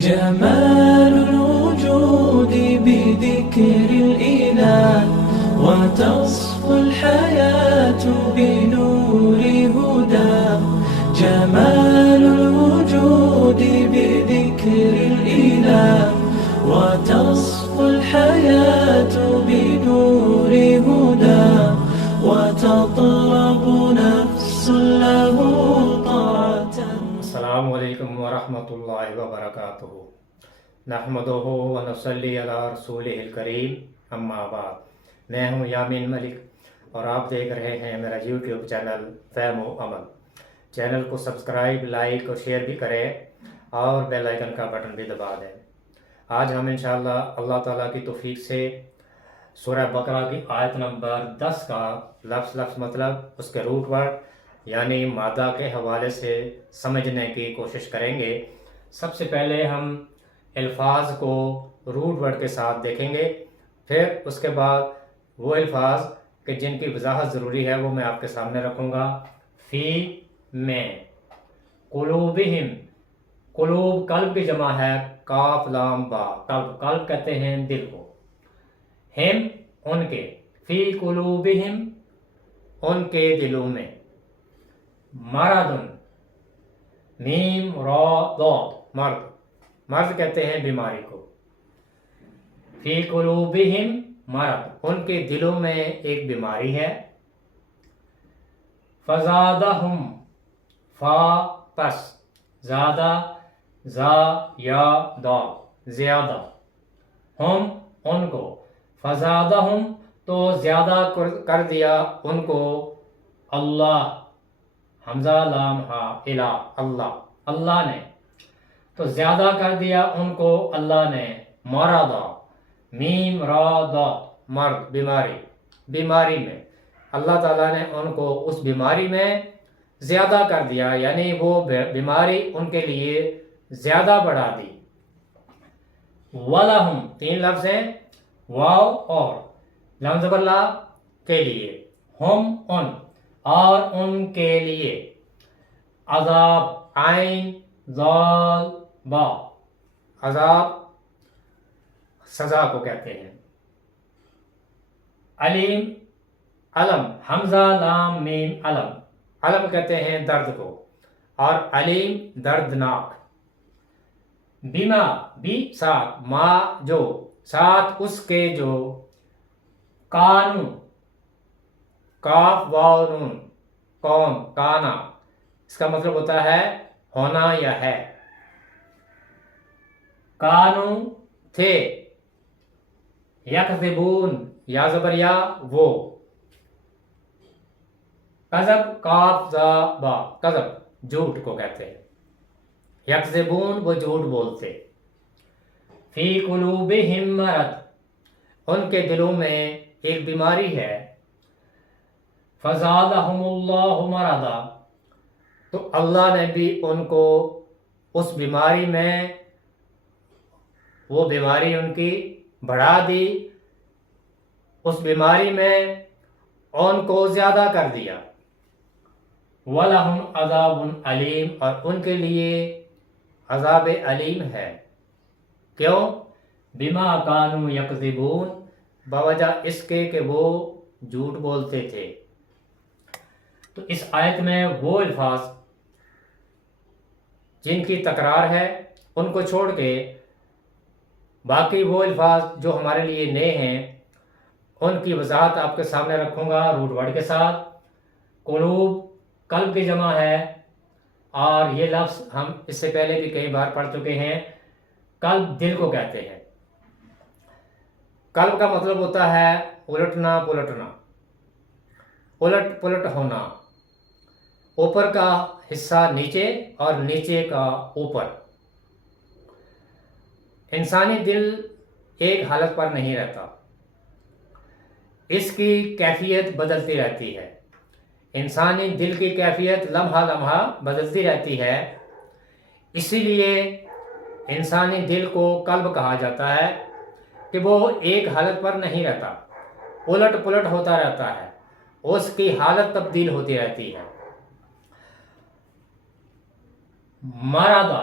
جمال الوجود بذكر الإله وتصفو الحياة بنور هدى. جمال الوجود بذكر الإله وتصفو الحياة بنور هدى وتطلب نفس له طاعة. السلام علیکم ورحمۃ اللہ وبرکاتہ. نحمدہ ونصلی علی رسولہ الکریم، اما بعد. میں ہوں یامین ملک اور آپ دیکھ رہے ہیں میرا یوٹیوب چینل فہم و عمل. چینل کو سبسکرائب، لائک اور شیئر بھی کریں اور بیل آئیکن کا بٹن بھی دبا دیں. آج ہم انشاءاللہ اللہ تعالیٰ کی توفیق سے سورہ بقرہ کی آیت نمبر 10 کا لفظ مطلب، اس کے روٹ ورڈ یعنی مادہ کے حوالے سے سمجھنے کی کوشش کریں گے. سب سے پہلے ہم الفاظ کو روٹ ورڈ کے ساتھ دیکھیں گے، پھر اس کے بعد وہ الفاظ کہ جن کی وضاحت ضروری ہے وہ میں آپ کے سامنے رکھوں گا. فی میں، قلوبہم، قلوب قلب کی جمع ہے، کاف لام با، قلب کہتے ہیں دل کو. ہم ان کے، فی قلوبہم ان کے دلوں میں. مرض، میم را ضاد، مرض کہتے ہیں بیماری کو. فی قلوبہم مرض، ان کے دلوں میں ایک بیماری ہے. فزادہم، فا پس، زادہ زا یا دا، زیادہ، ہم ان کو، فزادہم تو زیادہ کر دیا ان کو، اللہ حمزہ لام ہا الہ، اللہ نے تو زیادہ کر دیا ان کو اللہ نے. مرضا، میم را دا، مرض بیماری میں اللہ تعالیٰ نے ان کو اس بیماری میں زیادہ کر دیا، یعنی وہ بیماری ان کے لیے زیادہ بڑھا دی. وَلَهُمْ، 3 لفظ ہیں، واو اور لام زبر لا کے لیے، ہم ان اور ان کے لیے. عذاب، عین ضال با، عذاب سزا کو کہتے ہیں. علیم، علم حمزہ لام میم علم کہتے ہیں درد کو، اور علیم دردناک. بما، بھی ساتھ، ما جو، ساتھ اس کے جو، کانو، کاف واو نون، کون، کانا، اس کا مطلب ہوتا ہے ہونا یا ہے. کانو تھے، یکذبون، یا زبر یا وہ. کذب، کاف زا با، کذب جھوٹ کو کہتے ہیں. یکذبون وہ جھوٹ بولتے. فی قلوبہم مرض ان کے دلوں میں ایک بیماری ہے. فزادہم اللہ مرضا تو اللہ نے بھی ان کو اس بیماری میں، وہ بیماری ان کی بڑھا دی، اس بیماری میں ان کو زیادہ کر دیا. وَلَهُمْ عَذَابٌ علیم اور ان کے لیے عذاب علیم ہے. کیوں؟ بما کانوا یکذبون، بوجہ اس کے کہ وہ جھوٹ بولتے تھے. تو اس آیت میں وہ الفاظ جن کی تکرار ہے ان کو چھوڑ کے باقی وہ الفاظ جو ہمارے لیے نئے ہیں ان کی وضاحت آپ کے سامنے رکھوں گا روٹ ورڈ کے ساتھ. قلوب قلب کی جمع ہے، اور یہ لفظ ہم اس سے پہلے بھی کئی بار پڑھ چکے ہیں. قلب دل کو کہتے ہیں. قلب کا مطلب ہوتا ہے الٹنا پلٹنا، الٹ پلٹ ہونا، اوپر کا حصہ نیچے اور نیچے کا اوپر. انسانی دل ایک حالت پر نہیں رہتا، اس کی کیفیت بدلتی رہتی ہے. انسانی دل کی کیفیت لمحہ لمحہ بدلتی رہتی ہے، اسی لیے انسانی دل کو قلب کہا جاتا ہے کہ وہ ایک حالت پر نہیں رہتا، الٹ پلٹ ہوتا رہتا ہے، اس کی حالت تبدیل ہوتی رہتی ہے. مرضا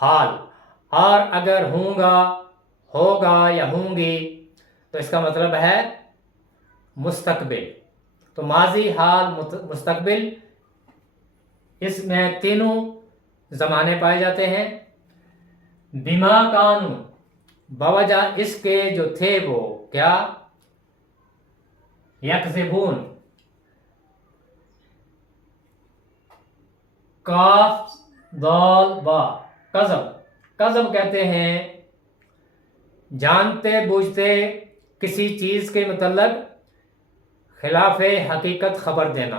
حال، اور اگر ہوں گا، ہوگا یا ہوں گی تو اس کا مطلب ہے مستقبل۔ تو ماضی، حال، مستقبل، اس میں تینوں زمانے پائے جاتے ہیں۔ بما کانوا، بوجہ اس کے جو تھے وہ کیا، یکذبون، کاف دال با، کذب کہتے ہیں جانتے بوجھتے کسی چیز کے متعلق خلاف حقیقت خبر دینا،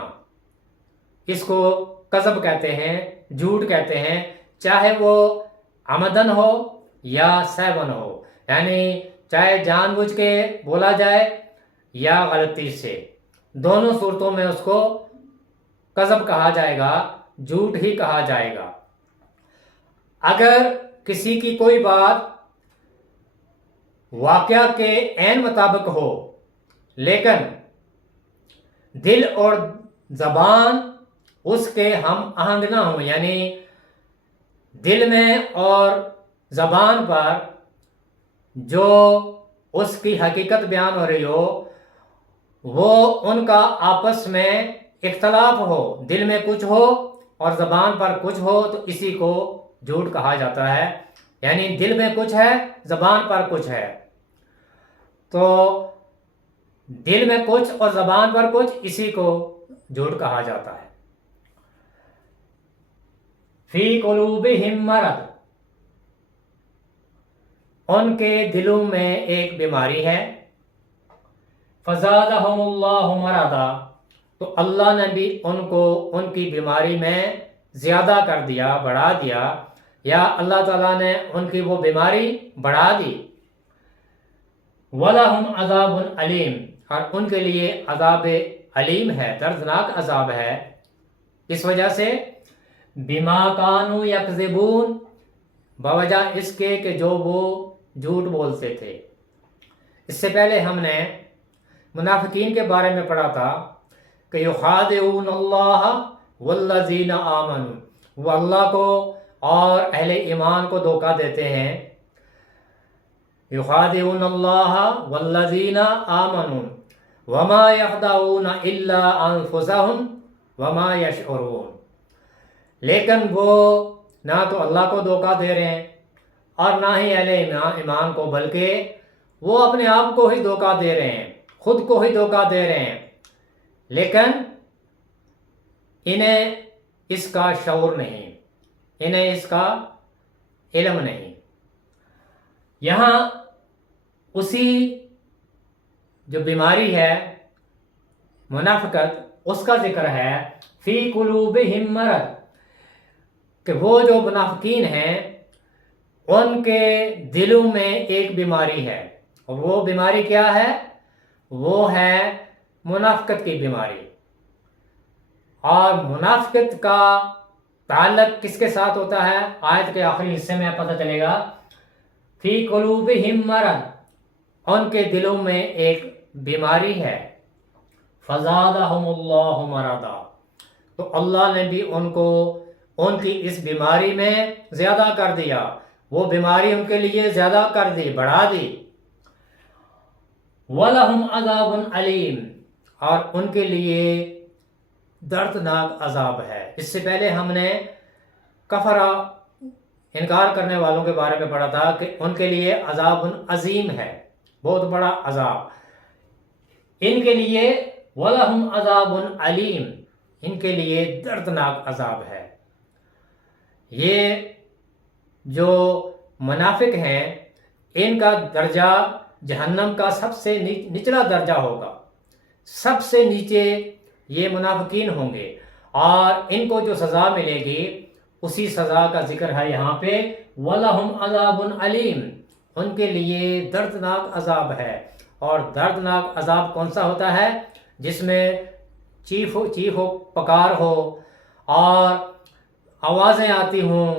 اس کو کذب کہتے ہیں، جھوٹ کہتے ہیں، چاہے وہ عمدن ہو یا سہون ہو، یعنی چاہے جان بوجھ کے بولا جائے یا غلطی سے، دونوں صورتوں میں اس کو کذب کہا جائے گا، جھوٹ ہی کہا جائے گا۔ اگر کسی کی کوئی بات واقعہ کے عین مطابق ہو لیکن دل اور زبان اس کے ہم آہنگ نہ ہوں، یعنی دل میں اور زبان پر جو اس کی حقیقت بیان ہو رہی ہو وہ ان کا آپس میں اختلاف ہو، دل میں کچھ ہو اور زبان پر کچھ ہو، تو اسی کو جھوٹ کہا جاتا ہے۔ یعنی دل میں کچھ ہے، زبان پر کچھ ہے، تو دل میں کچھ اور زبان پر کچھ، اسی کو جھوٹ کہا جاتا ہے۔ فی قلوبہم مرض، ان کے دلوں میں ایک بیماری ہے۔ فزادہم اللہ مرضا، تو اللہ نے بھی ان کو ان کی بیماری میں زیادہ کر دیا، بڑھا دیا، یا اللہ تعالیٰ نے ان کی وہ بیماری بڑھا دی۔ وَلَهُمْ عَذَابٌ علیم، اور ان کے لیے عذاب علیم ہے، دردناک عذاب ہے۔ اس وجہ سے بما کانوا یکذبون، بوجہ اس کے کہ جو وہ جھوٹ بولتے تھے۔ اس سے پہلے ہم نے منافقین کے بارے میں پڑھا تھا کہ یخادعون اللہ والذین آمنوا، وہ اللہ کو اور اہل ایمان کو دھوکہ دیتے ہیں۔ یخادعون اللہ والذین آمنوا وما یخدعون الا انفسهم وما یشعرون، لیکن وہ نہ تو اللہ کو دھوکہ دے رہے ہیں اور نہ ہی اہل ایمان کو، بلکہ وہ اپنے آپ کو ہی دھوکہ دے رہے ہیں، خود کو ہی دھوکہ دے رہے ہیں، لیکن انہیں اس کا شعور نہیں، انہیں اس کا علم نہیں۔ یہاں اسی جو بیماری ہے منافقت، اس کا ذکر ہے، فی قلوبہم مرض، کہ وہ جو منافقین ہیں ان کے دلوں میں ایک بیماری ہے، اور وہ بیماری کیا ہے؟ وہ ہے منافقت کی بیماری۔ اور منافقت کا تعلق کس کے ساتھ ہوتا ہے؟ آیت کے آخری حصے میں پتہ چلے گا، فی قلوبہم مرض، ان کے دلوں میں ایک بیماری ہے۔ فزادہم اللہ مرضا، تو اللہ نے بھی ان کو ان کی اس بیماری میں زیادہ کر دیا، وہ بیماری ان کے لیے زیادہ کر دی، بڑھا دی۔ وَلَهُمْ عَذَابٌ علیم، اور ان کے لیے دردناک عذاب ہے۔ اس سے پہلے ہم نے کفرہ، انکار کرنے والوں کے بارے میں پڑھا تھا کہ ان کے لیے عذاب عظیم ہے، بہت بڑا عذاب۔ ان کے لیے وَلَهُمْ عَذَابٌ علیم، ان کے لیے دردناک عذاب ہے۔ یہ جو منافق ہیں ان کا درجہ جہنم کا سب سے نچلا درجہ ہوگا، سب سے نیچے یہ منافقین ہوں گے، اور ان کو جو سزا ملے گی اسی سزا کا ذکر ہے یہاں پہ، وَلَهُمْ عَذَابٌ علیم، ان کے لیے دردناک عذاب ہے۔ اور دردناک عذاب کون سا ہوتا ہے؟ جس میں چیخ و پکار ہو اور آوازیں آتی ہوں،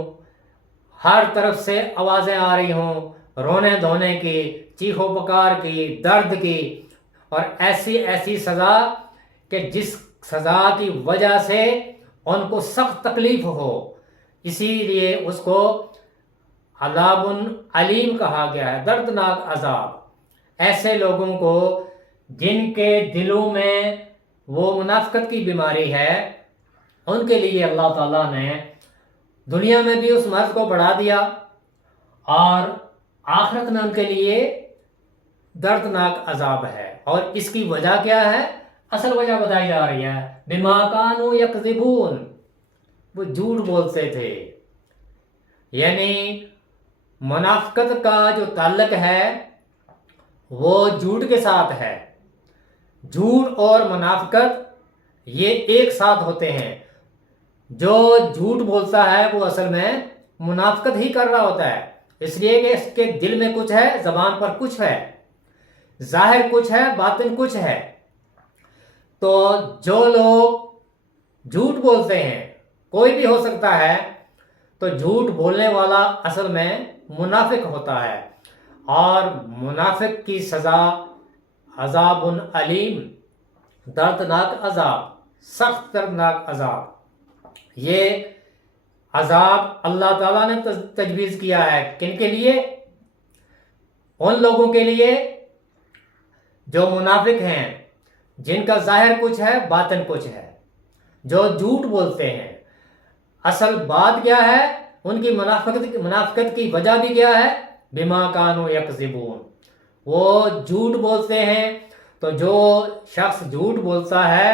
ہر طرف سے آوازیں آ رہی ہوں، رونے دھونے کی، چیخ و پکار کی، درد کی، اور ایسی سزا کہ جس سزا کی وجہ سے ان کو سخت تکلیف ہو، اسی لیے اس کو عذاب علیم کہا گیا ہے، دردناک عذاب ایسے لوگوں کو جن کے دلوں میں وہ منافقت کی بیماری ہے، ان کے لیے اللہ تعالیٰ نے دنیا میں بھی اس مرض کو بڑھا دیا اور آخرت میں ان کے لیے دردناک عذاب ہے۔ اور اس کی وجہ کیا ہے؟ اصل وجہ بتائی جا رہی ہے، بما کانوا یکذبون، وہ جھوٹ بولتے تھے۔ یعنی منافقت کا جو تعلق ہے وہ جھوٹ کے ساتھ ہے۔ جھوٹ اور منافقت یہ ایک ساتھ ہوتے ہیں۔ جو جھوٹ بولتا ہے وہ اصل میں منافقت ہی کر رہا ہوتا ہے، اس لیے کہ اس کے دل میں کچھ ہے، زبان پر کچھ ہے، ظاہر کچھ ہے، باطن کچھ ہے۔ تو جو لوگ جھوٹ بولتے ہیں، کوئی بھی ہو سکتا ہے، تو جھوٹ بولنے والا اصل میں منافق ہوتا ہے، اور منافق کی سزا عذاب علیم، دردناک عذاب، سخت دردناک عذاب۔ یہ عذاب اللہ تعالیٰ نے تجویز کیا ہے کن کے لیے؟ ان لوگوں کے لیے جو منافق ہیں، جن کا ظاہر کچھ ہے، باطن کچھ ہے، جو جھوٹ بولتے ہیں۔ اصل بات کیا ہے؟ ان کی منافقت کی وجہ بھی کیا ہے؟ بما کانوا یکذبون، وہ جھوٹ بولتے ہیں۔ تو جو شخص جھوٹ بولتا ہے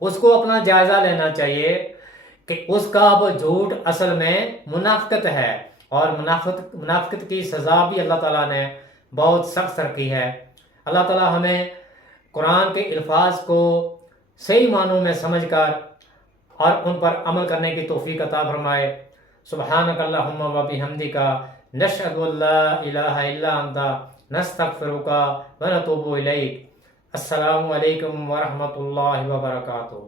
اس کو اپنا جائزہ لینا چاہیے کہ اس کا وہ جھوٹ اصل میں منافقت ہے، اور منافقت کی سزا بھی اللہ تعالیٰ نے بہت سخت رکھی ہے۔ اللہ تعالیٰ ہمیں قرآن کے الفاظ کو صحیح معنوں میں سمجھ کر اور ان پر عمل کرنے کی توفیق عطا فرمائے۔ سبحانک اللہم و بحمدک، نشہد ان لا الہ الا انت، نستغفرک و نتوب الیک۔ السلام علیکم ورحمۃ اللہ وبرکاتہ۔